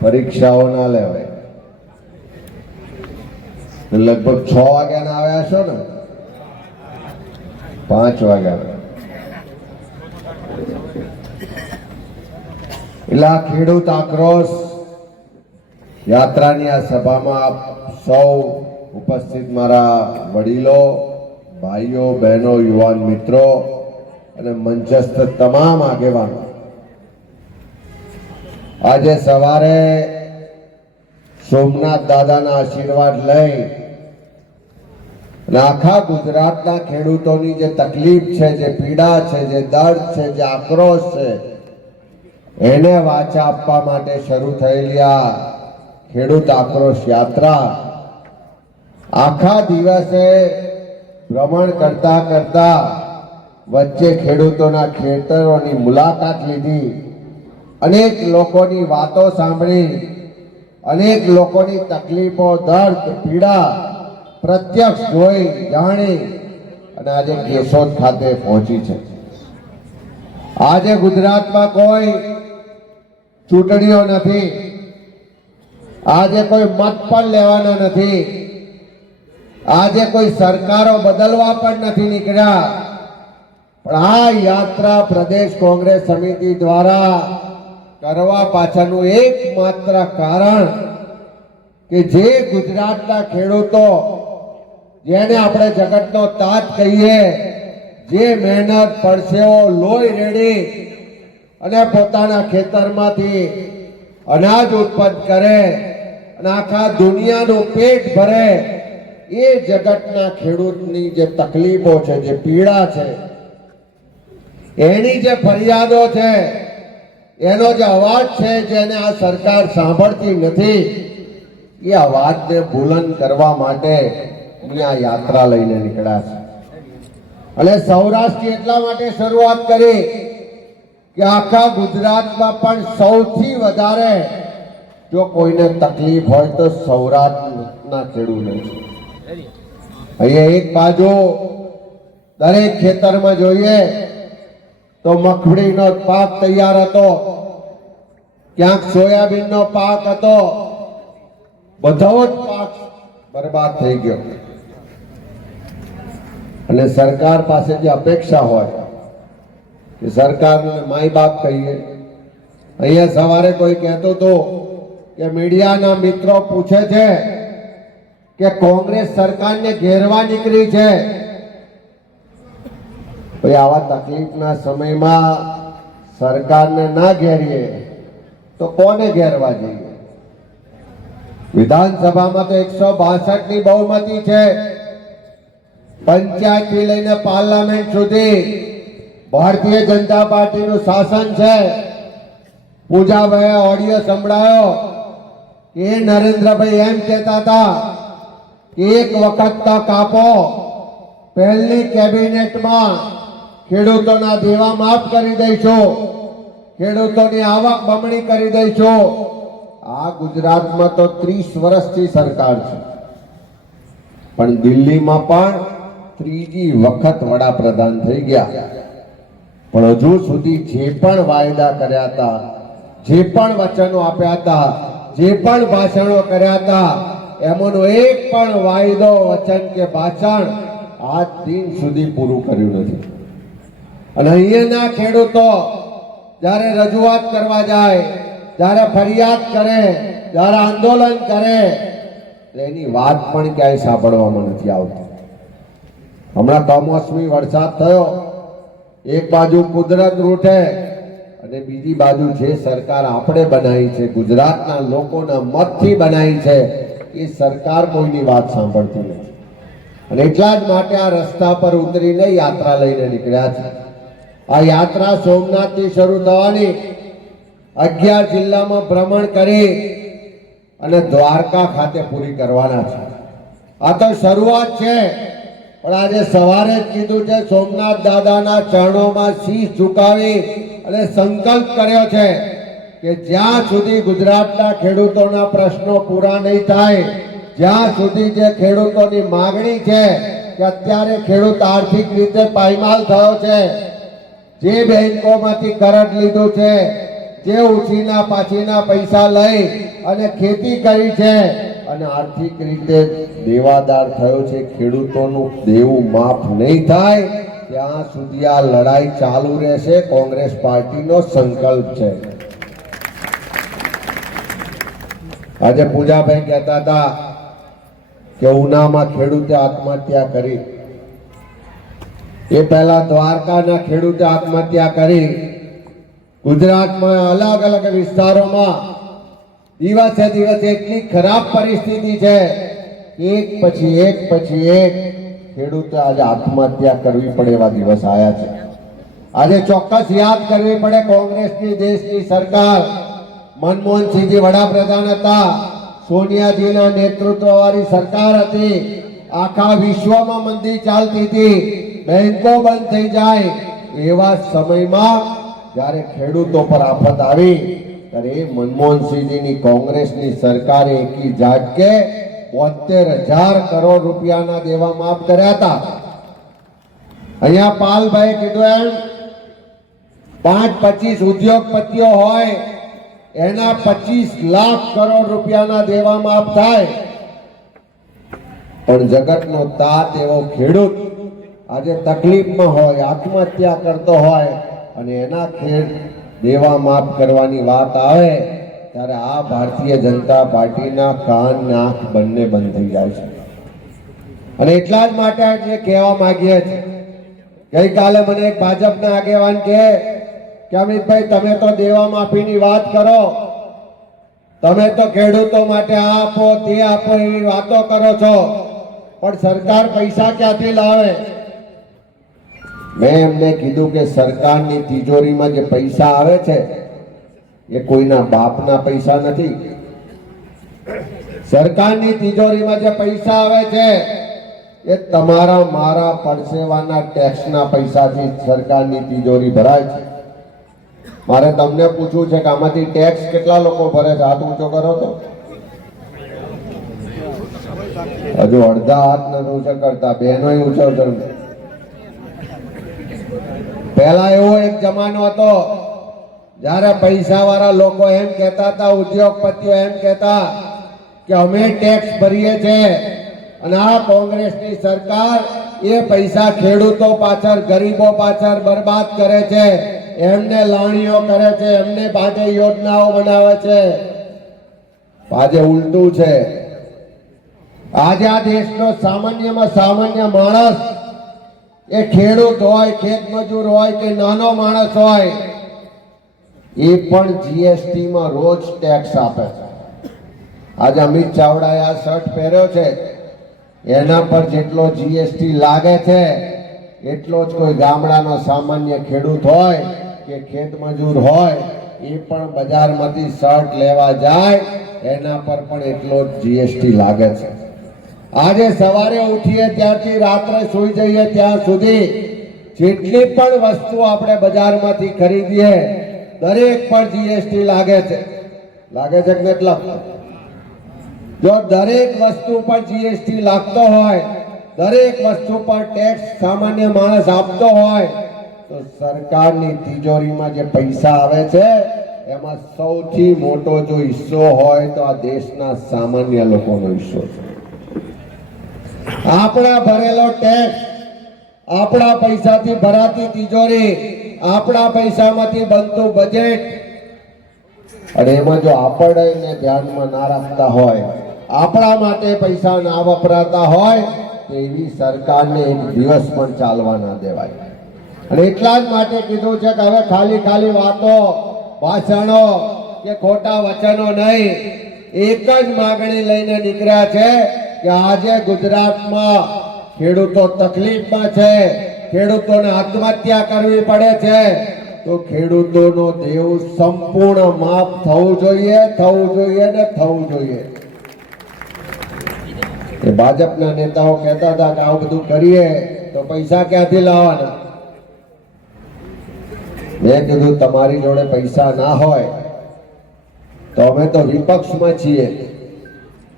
પરીક્ષાઓ ના લેવાય. લગભગ 6 વાગ્યાના આવ્યા છો ને, 5 વાગ્યા. એટલે આ ખેડૂત આક્રોશ યાત્રાની આ સભામાં આપ સૌ ઉપસ્થિત મારા વડીલો, ભાઈઓ, બહેનો, યુવાન મિત્રો અને મંચસ્થ તમામ આગેવાનો, આજે સવારે સોમનાથ દાદાના આશીર્વાદ લઈ અને આખા ગુજરાતના ખેડૂતોની જે તકલીફ છે, જે પીડા છે, જે દર્દ છે, જે આક્રોશ છે, એને વાચા આપવા માટે શરૂ થયેલી આ ખેડૂત આક્રોશ યાત્રા આખા દિવસે ભ્રમણ કરતા કરતા વચ્ચે ખેડૂતોના ખેતરોની મુલાકાત લીધી, અનેક લોકોની વાતો સાંભળી, અનેક લોકોની તકલીફો, દર્દ, પીડા પ્રત્યક્ષ જોઈ, જાણી અને આજે કેશોદ ખાતે પહોંચી છે. આજે ગુજરાતમાં કોઈ ચૂંટણીઓ નથી, આજે કોઈ મત પણ લેવાના નથી, આજે કોઈ સરકારો બદલવા પણ નથી નીકળ્યા. પણ આ યાત્રા પ્રદેશ કોંગ્રેસ સમિતિ દ્વારા કરવા પાછળનું એકમાત્ર કારણ કે જે ગુજરાતના ખેડૂતો, જેને આપણે જગતનો તાજ કહીએ, જે મહેનત, પરસેવો, લોહી રેડી અને પોતાના ખેતરમાંથી અનાજ ઉત્પન્ન કરે અને આખા દુનિયાનું પેટ ભરે, એ જગતના ખેડૂતની જે તકલીફો છે, જે પીડા છે, એની જે ફરિયાદો છે, એનો જે અવાજ છે, જેને આ સરકાર સાંભળતી નથી, એ અવાજને બુલંદ કરવા માટે આ યાત્રા લઈને નીકળ્યા છે. અને સૌરાષ્ટ્રથી એટલા માટે શરૂઆત કરી કે આખા ગુજરાતમાં પણ સૌથી વધારે જો કોઈને તકલીફ હોય તો સૌરાષ્ટ્રના ખેડૂતોને છે. અહીંયા એક બાજુ દરેક ખેતરમાં જોઈએ તો મગફળીનો પાક તૈયાર હતો, ક્યાંક સોયાબીનનો પાક હતો, બધો જ પાક બરબાદ થઈ ગયો. અને સરકાર પાસે જે અપેક્ષા હોય કે સરકારને માય બાપ કહીએ. અહીંયા સવારે કોઈ કહેતો હતો કે મીડિયાના મિત્રો પૂછે છે કે કોંગ્રેસ સરકારને ઘેરવા નીકળી છે. ભાઈ, આવા તકલીફના સમયમાં સરકારને ના ઘેરીએ તો કોને ઘેરવા જઈએ? વિધાનસભામાં તો 162 ની બહુમતી છે. પંચાયત થી લઈને પાર્લામેન્ટ સુધી ભારતીય જનતા પાર્ટીનું શાસન છે. પૂજાભાઈ ઓડિયો સંભળાયો કે નરેન્દ્રભાઈ એમ કહેતા હતા કે એક વખત તક આપો, પહેલી કેબિનેટમાં ખેડૂતોના દેવા માફ કરી દઈશું, ખેડૂતોની આવક બમણી કરી દઈશું. આ ગુજરાતમાં તો 30 વર્ષથી સરકાર છે, પણ દિલ્હીમાં પણ ત્રીજી વખત વડાપ્રધાન થઈ ગયા, પણ હજુ સુધી જે પણ વાયદા કર્યા હતા, જે પણ વચનો આપ્યા હતા, જે પણ ભાષણો કર્યા હતા, એમાંનો એક પણ વાયદો, વચન કે ભાષણ આજ દિન સુધી પૂરું કર્યું નથી. અને અહીંયાના ખેડૂતો જ્યારે રજૂઆત કરવા જાય, જ્યારે ફરિયાદ કરે, જ્યારે આંદોલન કરે, એની વાત પણ ક્યાંય સાંભળવામાં નથી આવતી. હમણાં કમોસમી વરસાદ થયો, એક બાજુ કુદરત રૂઠે અને બીજી બાજુ જે સરકાર આપણે બનાવી છે, ગુજરાતના લોકોના મતથી બનાવી છે, એ સરકાર કોઈની વાત સાંભળતી નથી. અને એટલા જ માટે આ રસ્તા પર ઉતરીને યાત્રા લઈને નીકળ્યા છે. આ યાત્રા સોમનાથથી શરૂ થવાની, 11 જિલ્લામાં ભ્રમણ કરી અને દ્વારકા ખાતે પૂરી કરવાના છે. આ તો શરૂઆત છે, પણ આજે સવારે જ કીધું છે, સોમનાથ દાદાના ચરણોમાં શીશ ઝુકાવી અને સંકલ્પ કર્યો છે કે જ્યાં સુધી ગુજરાતના ખેડૂતોના પ્રશ્નો પૂરા નહીં થાય, જ્યાં સુધી જે ખેડૂતોની માંગણી છે કે અત્યારે ખેડૂત આર્થિક રીતે પાયમાલ થયો છે, જે બેંકોમાંથી કરજ લીધું છે, જે ઉછીના પાછીના પૈસા લઈ અને ખેતી કરી છે અને આર્થિક રીતે દેવાદાર થયો છે, ખેડૂતોનું દેવું માફ નહીં થાય ત્યાં સુધી આ લડાઈ ચાલુ રહેશે. કોંગ્રેસ પાર્ટીનો સંકલ્પ છે. આજે પૂજાભાઈ કહેતા હતા કે ઉનામાં ખેડૂતે આત્મહત્યા કરી. એ પહેલા દ્વારકાના ખેડૂતે આત્મહત્યા કરી. ગુજરાતમાં અલગ અલગ વિસ્તારોમાં દિવસે દિવસે એટલી ખરાબ પરિસ્થિતિ છે, એક પછી એક ખેડૂતે આજે આત્મહત્યા કરવી પડે એવા દિવસ આવ્યા છે. આજે ચોક્કસ યાદ કરવી પડે, કોંગ્રેસની દેશની સરકાર, મનમોહનસિંહજી વડાપ્રધાન હતા, સોનિયાજીના નેતૃત્વવાળી સરકાર હતી. આખા વિશ્વમાં મંદી ચાલતી હતી, બેંકો બંધ થઈ જાય એવા સમયમાં જ્યારે ખેડૂતો પર આફત આવી ત્યારે મનમોહનસિંહજીની કોંગ્રેસની સરકારે એકી ઝાટકે 72,000 કરોડ રૂપિયાના દેવા માફ કર્યા હતા. અહીંયા પાલભાઈ કીધું એમ 5-25 ઉદ્યોગપતિઓ હોય એના 25 લાખ કરોડ રૂપિયાના દેવા માફ થાય, પણ જગતનો તાત એવો ખેડૂત આજે તકલીફમાં હોય, આત્મહત્યા કરતો હોય અને એના દેવા માફ કરવાની વાત આવે ત્યારે આ ભારતીય જનતા પાર્ટીના કાન નાક બંને બંધ થઈ જાય છે. અને એટલા જ માટે જે કહેવા માંગીએ છીએ, ગઈકાલે મને એક ભાજપના આગેવાન કહે કે અમિતભાઈ તમે તો દેવા માફીની વાત કરો, તમે તો ખેડૂતો માટે આ આપો તે આપો એવી વાતો કરો છો, પણ સરકાર પૈસા ક્યાંથી લાવે? મેં એમને કીધું કે સરકારની તિજોરીમાં જે પૈસા આવે છે એ કોઈના બાપના પૈસા નથી. સરકારની તિજોરીમાં જે પૈસા આવે છે એ તમારા મારા પરસેવાના ટેક્સના પૈસાથી સરકારની તિજોરી ભરાય છે. મારે તમને પૂછવું છે કે આમાંથી ટેક્સ કેટલા લોકો ભરે છે? હાથ ઊંચો કરો તો. હજુ અડધા હાથ નથી ઊંચા કરતા, બહેનો ઊંચો કરો. પહેલા એવો એક જમાનો હતો જ્યારે પૈસા વાળા લોકો એમ કહેતા હતા, ઉદ્યોગપતિઓ એમ કહેતા કે અમે ટેક્સ ભરીએ છીએ અને આ કોંગ્રેસની સરકાર એ પૈસા ખેડૂતો પાછળ, ગરીબો પાછળ બરબાદ કરે છે, એમને લાણીઓ કરે છે, એમને પાસે યોજનાઓ બનાવે છે. આજે ઉલટું છે. આજે આ દેશનો સામાન્યમાં સામાન્ય માણસ, એ ખેડૂત હોય, ખેત મજૂર હોય કે નાનો માણસ હોય, એ પણ જીએસટી માં રોજ ટેક્સ આપે છે. આજે અમિત ચાવડાએ આ શર્ટ પહેર્યો છે, એના પર જેટલો જીએસટી લાગે છે એટલો જ કોઈ ગામડાનો સામાન્ય ખેડૂત હોય કે ખેત મજૂર હોય એ પણ બજારમાંથી શર્ટ લેવા જાય એના પર પણ એટલો જ જીએસટી લાગે છે. આજે સવારે ઉઠીએ ત્યારથી રાત્રે સૂઈ જઈએ ત્યાં સુધી જેટલી પણ વસ્તુ આપણે બજારમાંથી ખરીદીએ દરેક પર જીએસટી લાગે છે. લાગે છે કે કેટલા? જો દરેક વસ્તુ પર જીએસટી લાગતો હોય, દરેક વસ્તુ પર ટેક્સ સામાન્ય માણસ આપતો હોય, તો સરકારની તિજોરીમાં જે પૈસા આવે છે એમાં સૌથી મોટો જો હિસ્સો હોય તો આ દેશના સામાન્ય લોકોનો હિસ્સો છે. આપણા ભરેલો ટેક્સ, આપણા પૈસાથી ભરાતી તિજોરી, આપણા પૈસામાંથી બનતું બજેટ, અને એમાં જો આપણે ધ્યાનમાં ના રાખતા હોય, આપણા માટે પૈસા ના વપરાતા હોય તો એવી સરકારને એક દિવસ પણ ચાલવા ના દેવાય. અને એટલા જ માટે કીધું છે કે હવે ખાલી ખાલી વાતો, ભાષણો કે ખોટા વચનો નહીં, એક જ માગણી લઈને નીકળ્યા છે કે આજે ગુજરાતમાં ખેડૂતો તકલીફમાં છે, ખેડૂતોને આત્મહત્યા કરવી પડે છે, તો ખેડૂતોનો દેવ સંપૂર્ણ માફ થવું જોઈએ, થવું જોઈએ ને થવું જોઈએ. એ ભાજપના નેતાઓ કહેતા હતા કે આવું બધું કરીએ તો પૈસા ક્યાંથી લાવવાના? મેં કીધું તમારી જોડે પૈસા ના હોય તો અમે તો વિપક્ષમાં છીએ,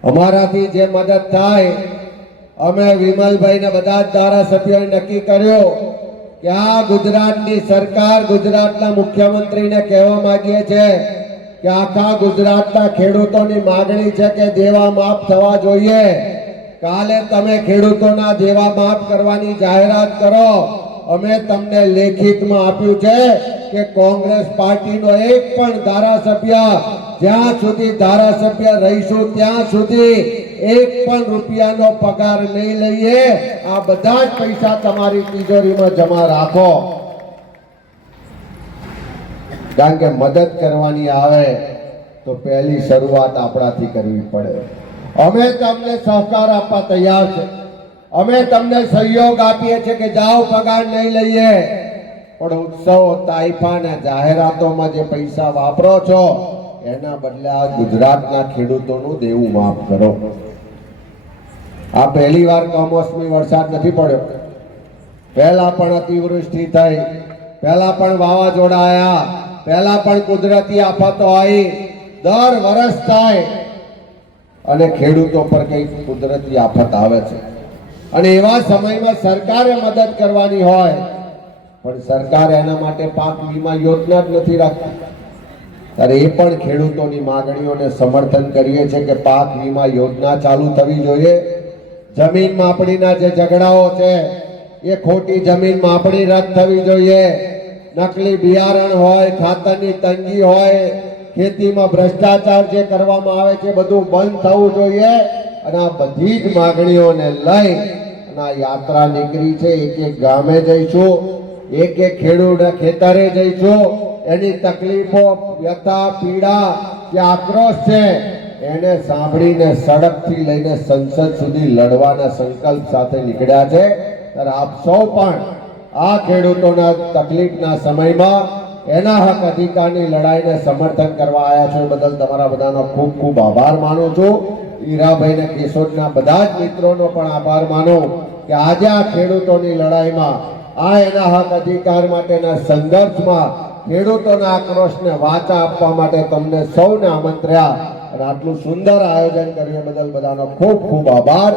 અમારાથી જે મદદ થાય અમે વિમલભાઈ ને બધા જ ધારાસભ્યોએ નક્કી કર્યો કે આ ગુજરાતની સરકાર ગુજરાતના મુખ્યમંત્રીને કહેવા માંગીએ છે કે આખા ગુજરાતના ખેડૂતોની માંગણી છે કે દેવા માફ થવા જોઈએ. કાલે તમે ખેડૂતોના દેવા માફ કરવાની જાહેરાત કરો. અમે તમને લેખિતમાં આપ્યું છે કે કોંગ્રેસ પાર્ટીનો એક પણ ધારાસભ્ય, જ્યાં સુધી ધારાસભ્ય રહીશું ત્યાં સુધી એક પણ રૂપિયાનો પગાર નહીં લઈએ. આ બધા જ પૈસા તમારી તિજોરીમાં જમા રાખો. કારણ કે મદદ કરવાની આવે તો પહેલી શરૂઆત આપણાથી કરવી પડે. અમે તમને સહકાર આપવા તૈયાર છે. અમે તમને સહયોગ આપીએ છીએ કે જાઓ પગાર નહીં લઈએ, પણ ઉત્સવ, તાઇફા ને જાહેરાતોમાં જે પૈસા વાપરો છો એના બદલે આ ગુજરાતના ખેડૂતોનું દેવું માફ કરો. આ પહેલી વાર કમોસમી વરસાદ નથી પડ્યો. પહેલા પણ અતિવૃષ્ટિ થઈ, પહેલા પણ વાવાઝોડા આવ્યા, પહેલા પણ કુદરતી આફતો આવી. દર વર્ષ થાય અને ખેડૂતો પર કઈ કુદરતી આફત આવે છે અને એવા સમયમાં સરકારે મદદ કરવાની હોય પણ સરકાર એના માટે પાક વીમા યોજના જ નથી રાખતી. ત્યારે એ પણ ખેડૂતોની માંગણીઓને સમર્થન કરીએ છીએ કે પાક વીમા યોજના ચાલુ થવી જોઈએ. જમીન માપણીના જે ઝઘડાઓ છે એ ખોટી જમીન માપણી રદ થવી જોઈએ. નકલી બિયારણ હોય, ખાતરની તંગી હોય, ખેતીમાં ભ્રષ્ટાચાર જે કરવામાં આવે છે બધું બંધ થવું જોઈએ. અને આ બધી જ માંગણીઓને લઈ અને આ યાત્રા નીકળી છે. એક એક ગામે જઈશું, એક એક ખેડૂતના ખેતરે જઈશું, એની તકલીફો, વ્યથા, પીડા, જે આક્રોશ છે એને સાંભળીને સડકથી લઈને સંસદ સુધી લડવાના સંકલ્પ સાથે નીકળ્યા છે. ત્યારે આપ સૌ પણ આ ખેડૂતોના તકલીફના સમયમાં એના હક અધિકારની લડાઈને સમર્થન કરવા આવ્યા છો એ બદલ તમારા બધાનો ખૂબ ખૂબ આભાર માનું છું. હીરાભાઈ ને કેશોદના બધા જ મિત્રોનો પણ આભાર માનું કે આજે આ ખેડૂતોની લડાઈમાં, આ એના હક અધિકાર માટેના સંઘર્ષમાં ખેડૂતોના આક્રોશને વાચા આપવા માટે તમને સૌને આમંત્ર્યા અને આટલું સુંદર આયોજન કર્યું બદલ બધાનો ખૂબ ખૂબ આભાર.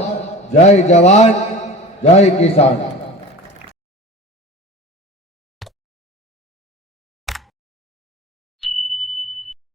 જય જવાન, જય કિસાન.